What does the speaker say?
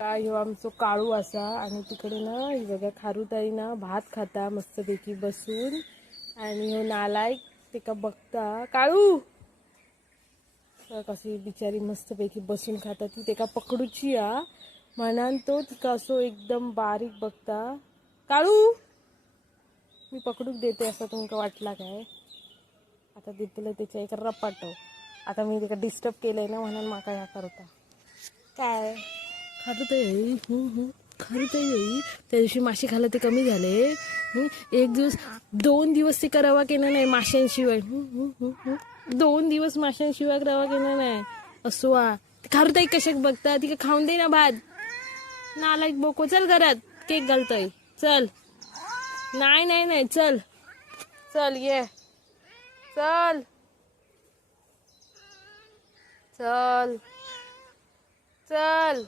काय ह्यो आमचो काळू असा आणि तिकडे ना ही बघा खारुताई ना भात खाता मस्तपैकी बसून आणि ह्यो नालायक तेका बघता काळू कशी बिचारी मस्तपैकी बसून खाता ती तेका पकडूची हा म्हणान तो तिका असो एकदम बारीक बघता काळू मी पकडूक देते असं तुमका वाटला काय आता देतलं त्याच्या एक रपाटो आता मी तिका डिस्टर्ब केलंय ना म्हणून माका ह्या करता काय खारुताई खारुताई त्या दिवशी मासे खाल्लं ते कमी झाले एक दिवस 2 दिवस तिका रवा केला नाही माशांशिवाय 2 दिवस माशांशिवाय रवा केला नाही असो खारुताई कशाक बघता तिका खाऊन दे ना भात नालायक बोको चल घरात केक घालतोय चल नाही नाही नाही चल चल ये चल चल चल